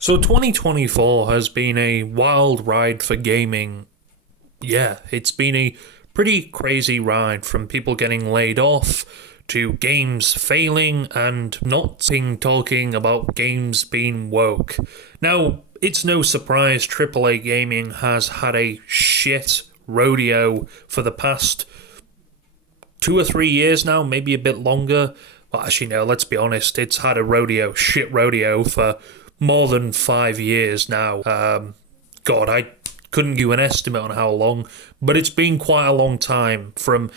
So 2024 has been a wild ride for gaming. Yeah, it's been a pretty crazy ride from people getting laid off to games failing and not being talking about games being woke. Now, it's no surprise AAA gaming has had a shit rodeo for the past 2 or 3 years now, maybe a bit longer. Well, actually, no, let's be honest, it's had a shit rodeo for more than 5 years now. God, I couldn't give you an estimate on how long, but it's been quite a long time, from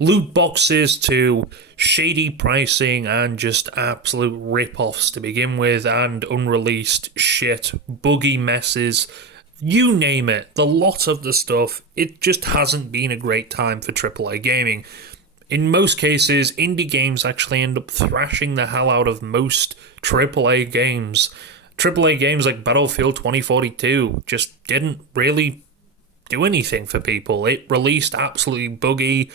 loot boxes to shady pricing and just absolute rip-offs to begin with, and unreleased shit, buggy messes, you name it, the lot of the stuff. It just hasn't been a great time for AAA gaming. In most cases, indie games actually end up thrashing the hell out of most AAA games. AAA games like Battlefield 2042 just didn't really do anything for people. It released absolutely buggy.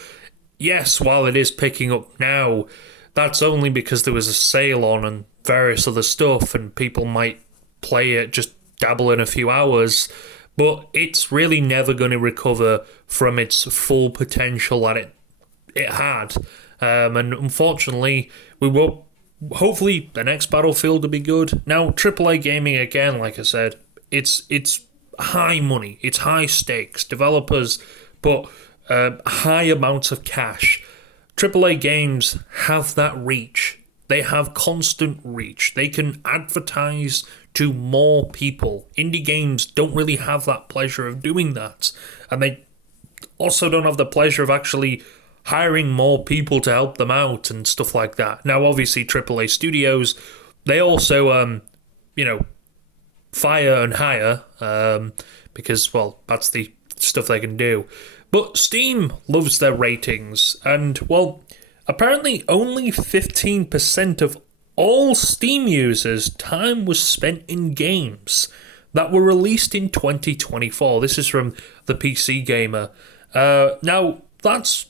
Yes, while it is picking up now, that's only because there was a sale on and various other stuff, and people might play it, just dabble in a few hours, but it's really never going to recover from its full potential that it had. And unfortunately, we will. Hopefully, the next Battlefield will be good. Now, AAA gaming, again, like I said, it's high money, it's high stakes. Developers put high amounts of cash. AAA games have that reach. They have constant reach. They can advertise to more people. Indie games don't really have that pleasure of doing that. And they also don't have the pleasure of actually hiring more people to help them out and stuff like that. Now, obviously, AAA studios, they also, fire and hire, because, well, that's the stuff they can do. But Steam loves their ratings, and, well, apparently only 15% of all Steam users' time was spent in games that were released in 2024. This is from the PC Gamer. Now, that's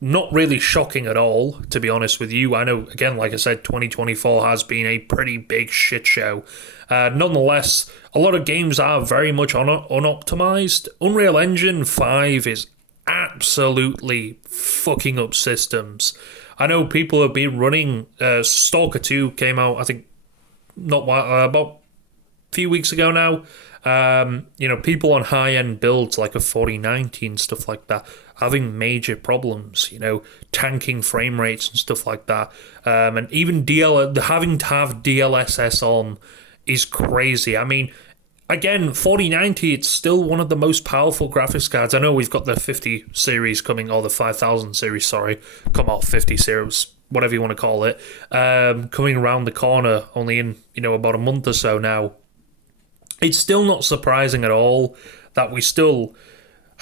not really shocking at all, to be honest with you. I know, again, like I said, 2024 has been a pretty big shit show. Nonetheless, a lot of games are very much unoptimized. Unreal Engine 5 is absolutely fucking up systems. I know people have been running... Stalker 2 came out, I think, about a few weeks ago now. People on high-end builds like a 4090 and stuff like that having major problems, tanking frame rates and stuff like that. And even having to have DLSS on is crazy. I mean, again, 4090, it's still one of the most powerful graphics cards. I know we've got the 50 series coming, or the 5000 series, sorry. Come on, 50 series, whatever you want to call it, coming around the corner only in, about a month or so now. It's still not surprising at all that we still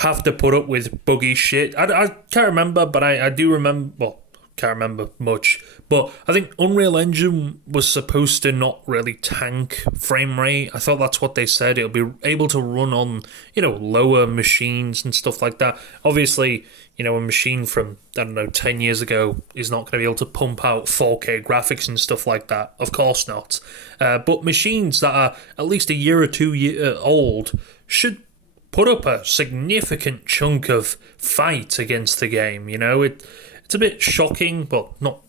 have to put up with buggy shit. I can't remember, but I do remember... Well, can't remember much. But I think Unreal Engine was supposed to not really tank frame rate. I thought that's what they said. It'll be able to run on, lower machines and stuff like that. Obviously, a machine from, 10 years ago is not going to be able to pump out 4K graphics and stuff like that. Of course not. But machines that are at least a year or two old should put up a significant chunk of fight against the game. It's a bit shocking, but not...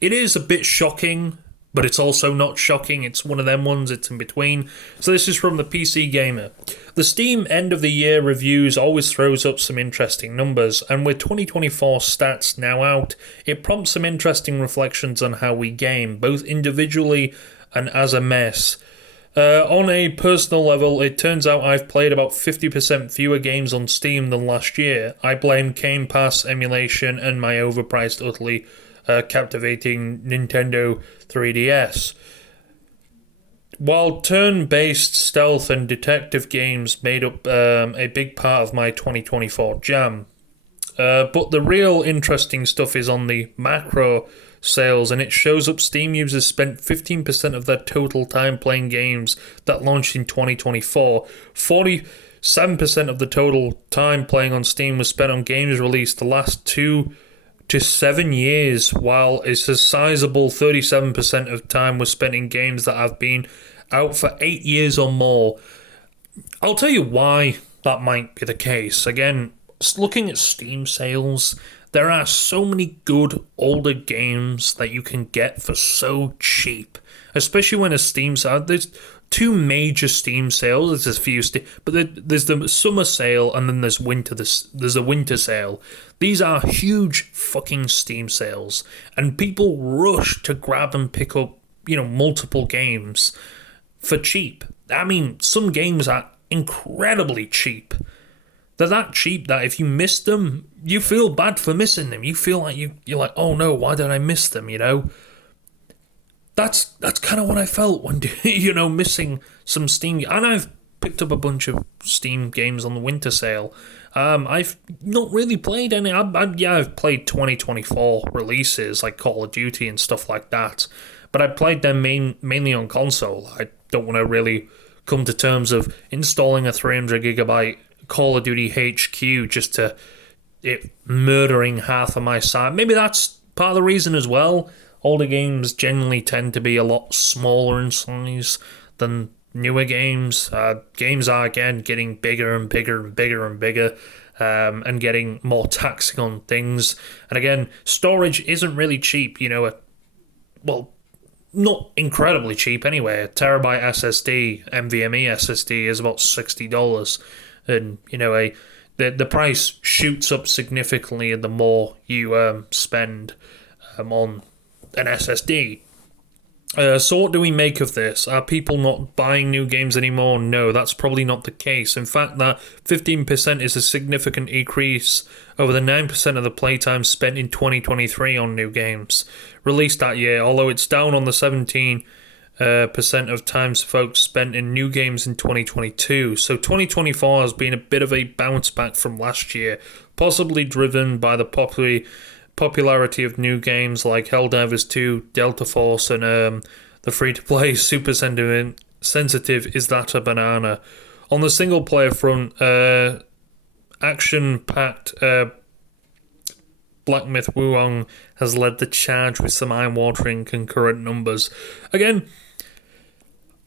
It is a bit shocking, but it's also not shocking. It's one of them ones, it's in between. So this is from the PC Gamer. The Steam end of the year reviews always throws up some interesting numbers, and with 2024 stats now out, it prompts some interesting reflections on how we game, both individually and as a mess. On a personal level, it turns out I've played about 50% fewer games on Steam than last year. I blame Game Pass emulation and my overpriced, utterly captivating Nintendo 3DS. While turn-based stealth and detective games made up a big part of my 2024 jam, but the real interesting stuff is on the macro sales, and it shows up Steam users spent 15% of their total time playing games that launched in 2024. 47% of the total time playing on Steam was spent on games released the last 2 to 7 years, while it's a sizable 37% of time was spent in games that have been out for 8 years or more. I'll tell you why that might be the case. Again, looking at Steam sales, there are so many good older games that you can get for so cheap, especially when a Steam sale. There's two major Steam sales. There's a few, but there's the summer sale and then there's There's a winter sale. These are huge fucking Steam sales, and people rush to grab and pick up, multiple games for cheap. I mean, some games are incredibly cheap. They're that cheap that if you miss them, you feel bad for missing them. You feel like you're like, oh no, why did I miss them? That's kind of what I felt when missing some Steam. And I've picked up a bunch of Steam games on the winter sale. I've not really played any. I've played 2024 releases like Call of Duty and stuff like that, but I played them mainly on console. I don't want to really come to terms of installing a 300 gigabyte Call of Duty HQ just to it murdering half of my site. Maybe that's part of the reason as well. Older games generally tend to be a lot smaller in size than newer games. Games are, again, getting bigger and bigger and bigger and bigger, and getting more taxing on things. And again, storage isn't really cheap. Not incredibly cheap anyway. A terabyte SSD, NVMe SSD, is about $60. And, the price shoots up significantly the more you spend on an SSD. So what do we make of this? Are people not buying new games anymore? No, that's probably not the case. In fact, that 15% is a significant increase over the 9% of the playtime spent in 2023 on new games released that year, although it's down on the 17% of times folks spent in new games in 2022. So 2024 has been a bit of a bounce back from last year, possibly driven by the popularity of new games like Helldivers 2, Delta Force, and the free-to-play Super Sensitive Is That a Banana? On the single-player front, action-packed Black Myth Wukong has led the charge with some eye-watering concurrent numbers. Again,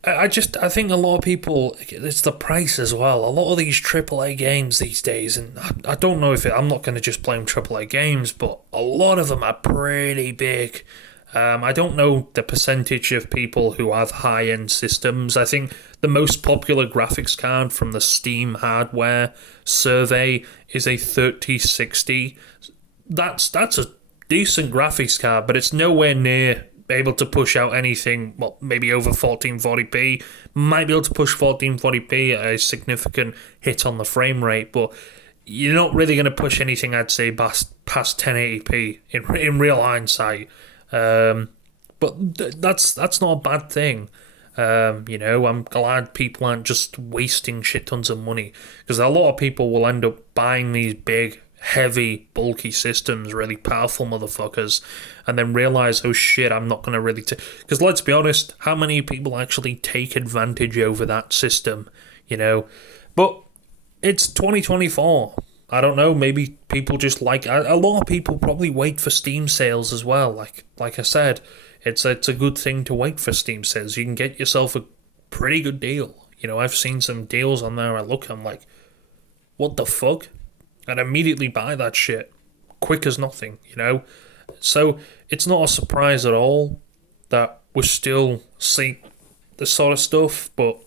I think a lot of people, it's the price as well. A lot of these AAA games these days, and I don't know I'm not going to just blame AAA games, but a lot of them are pretty big. I don't know the percentage of people who have high-end systems. I think the most popular graphics card from the Steam hardware survey is a 3060. That's a decent graphics card, but it's nowhere near able to push out anything, well, maybe over 1440p. Might be able to push 1440p at a significant hit on the frame rate, but you're not really going to push anything, I'd say, past 1080p in real hindsight. But that's not a bad thing. I'm glad people aren't just wasting shit tons of money, because a lot of people will end up buying these big, heavy, bulky systems, really powerful motherfuckers, and then realize, oh shit, I'm not going to really because let's be honest, how many people actually take advantage over that system, But it's 2024. I don't know, maybe people just like, a lot of people probably wait for Steam sales as well. Like I said, it's a good thing to wait for Steam sales. You can get yourself a pretty good deal. I've seen some deals on there. I'm like, what the fuck? And immediately buy that shit, quick as nothing, So it's not a surprise at all that we're still seeing this sort of stuff, but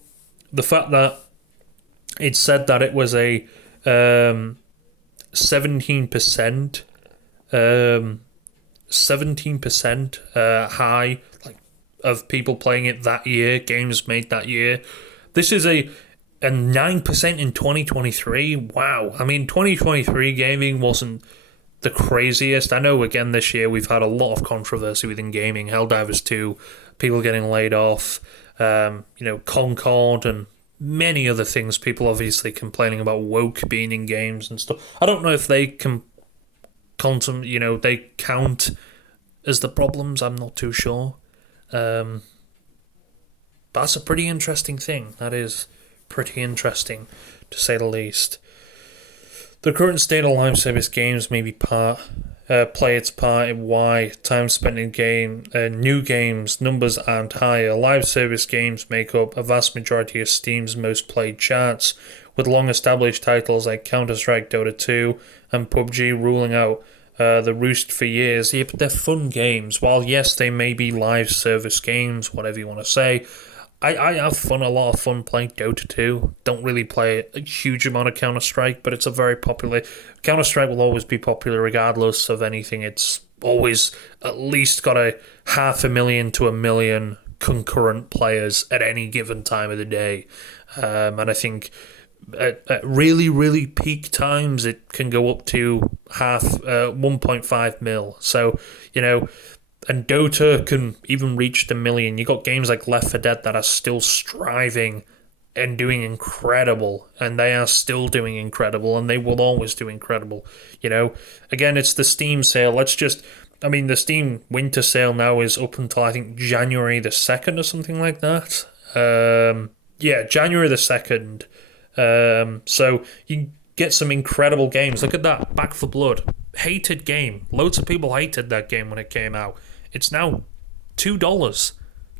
the fact that it said that it was a 17% high, like, of people playing it that year, games made that year. This is a 9% in 2023. Wow. I mean, 2023 gaming wasn't the craziest. I know, again, this year we've had a lot of controversy within gaming. Helldivers 2, people getting laid off, Concord, and many other things. People obviously complaining about woke being in games and stuff. I don't know if they can they count as the problems. I'm not too sure. That's a pretty interesting thing. That is pretty interesting, to say the least. The current state of live service games may be part play its part in why time spent in new games numbers aren't higher. Live service games make up a vast majority of Steam's most played charts, with long-established titles like Counter-Strike, Dota 2, and PUBG ruling out the roost for years. Yeah, but they're fun games. While yes, they may be live service games, whatever you want to say, I have a lot of fun playing Dota 2. Don't really play a huge amount of Counter-Strike, but it's a very popular... Counter-Strike will always be popular regardless of anything. It's always at least got a 500,000 to 1 million concurrent players at any given time of the day. And I think at really, really peak times, it can go up to 1.5 mil. So, and Dota can even reach the million. You got games like Left 4 Dead that are still striving and doing incredible, and they are still doing incredible, and they will always do incredible. Again, it's the Steam sale. The Steam winter sale now is up until I think January the 2nd or something like that. January the 2nd. So you get some incredible games. Look at that, Back 4 Blood. Hated game. Loads of people hated that game when it came out. It's now $2.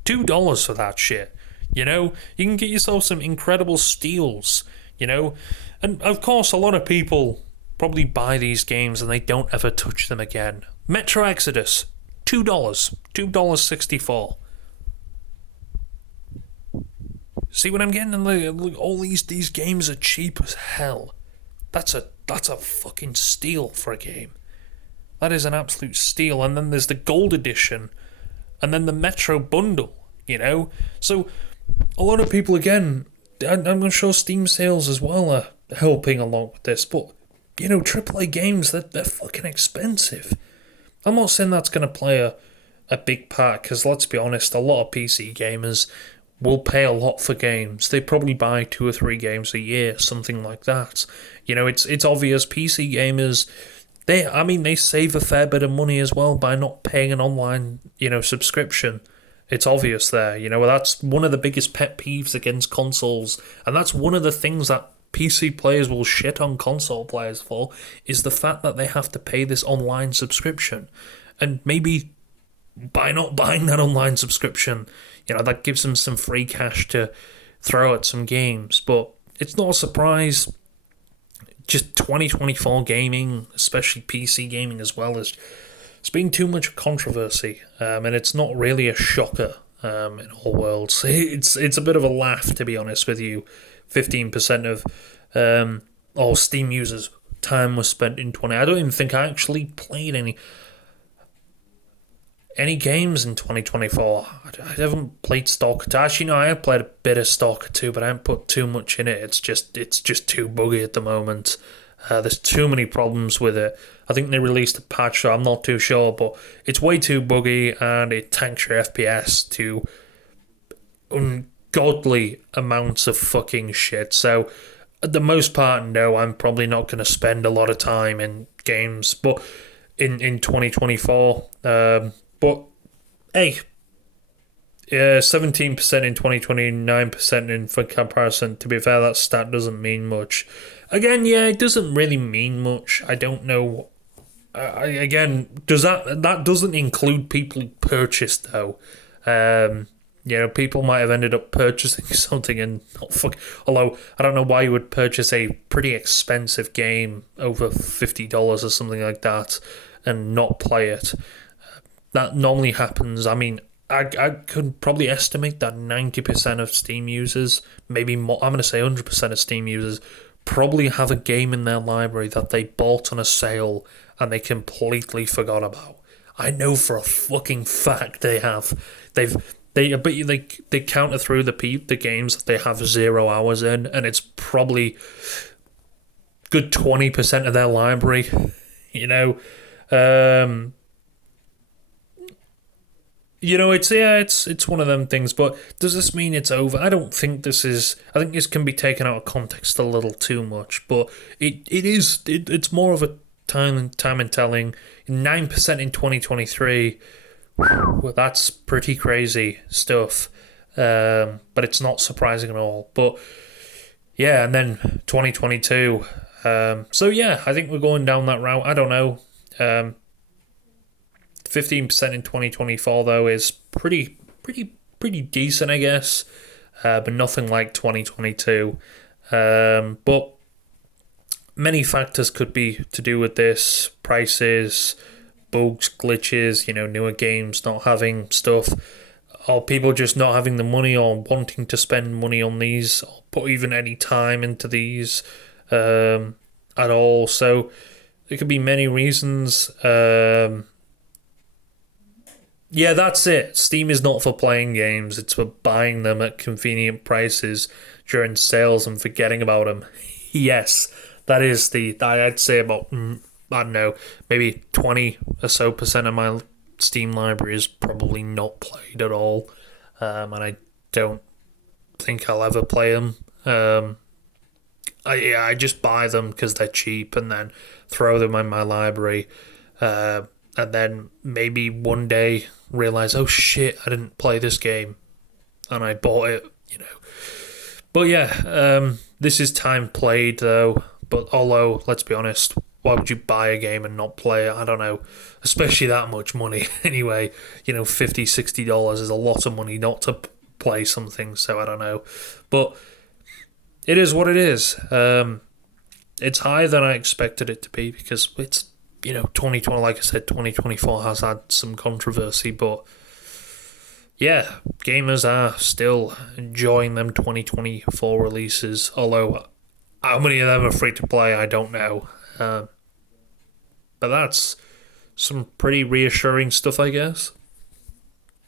$2 for that shit. You can get yourself some incredible steals, And of course, a lot of people probably buy these games and they don't ever touch them again. Metro Exodus, $2. $2.64. See what I'm getting? And all these games are cheap as hell. That's a fucking steal for a game. That is an absolute steal. And then there's the Gold Edition, and then the Metro Bundle, So a lot of people, again, I'm sure Steam sales as well are helping along with this, but, AAA games, they're fucking expensive. I'm not saying that's going to play a big part, because let's be honest, a lot of PC gamers will pay a lot for games. They probably buy 2 or 3 games a year, something like that. It's obvious PC gamers, they save a fair bit of money as well by not paying an online, subscription. It's obvious there. That's one of the biggest pet peeves against consoles, and that's one of the things that PC players will shit on console players for, is the fact that they have to pay this online subscription. And maybe by not buying that online subscription, that gives them some free cash to throw at some games. But it's not a surprise. Just 2024 gaming, especially PC gaming as well, it's been too much controversy, and it's not really a shocker in all worlds. It's a bit of a laugh, to be honest with you. 15% of all Steam users' time was spent in 20. I don't even think I actually played any games in 2024. I haven't played Stalker 2. Actually, no, I have played a bit of Stalker 2, but I haven't put too much in it. It's just too buggy at the moment. There's too many problems with it. I think they released a patch, so I'm not too sure, but it's way too buggy, and it tanks your FPS to ungodly amounts of fucking shit. So, at the most part, no, I'm probably not going to spend a lot of time in games, but in 2024. But hey, 17% in 2020, 9% in for comparison. To be fair, that stat doesn't mean much. Again, yeah, it doesn't really mean much. I don't know. Does that doesn't include people who purchased though? People might have ended up purchasing something and not fuck. Although I don't know why you would purchase a pretty expensive game over $50 or something like that and not play it. That normally happens. I mean, I could probably estimate that 90% of Steam users, maybe more, I'm going to say 100% of Steam users, probably have a game in their library that they bought on a sale and they completely forgot about. I know for a fucking fact they have. They counter through the games that they have 0 hours in, and it's probably good 20% of their library. It's one of them things, but does this mean it's over? I don't think this is. I think this can be taken out of context a little too much, but it's more of a time and telling. 9% in 2023. Well, that's pretty crazy stuff, but it's not surprising at all. But yeah, and then 2022. So yeah, I think we're going down that route. I don't know. 15% in 2024 though is pretty decent, I guess, but nothing like 2022. But many factors could be to do with this: prices, bugs, glitches, newer games not having stuff, or people just not having the money or wanting to spend money on these, or put even any time into these at all. So there could be many reasons. Yeah, that's it. Steam is not for playing games, it's for buying them at convenient prices during sales and forgetting about them. Yes, that is I'd say about, I don't know, maybe 20 or so percent of my Steam library is probably not played at all. And I don't think I'll ever play them. I just buy them because they're cheap and then throw them in my library. And then maybe one day realize, oh shit, I didn't play this game, and I bought it. But yeah, this is time played though. But although, let's be honest, why would you buy a game and not play it? I don't know, especially that much money. Anyway, $50-$60 is a lot of money not to play something. So I don't know, but it is what it is. It's higher than I expected it to be because it's 2020, like I said, 2024 has had some controversy, but yeah, gamers are still enjoying them 2024 releases, although how many of them are free to play, I don't know. But that's some pretty reassuring stuff, I guess.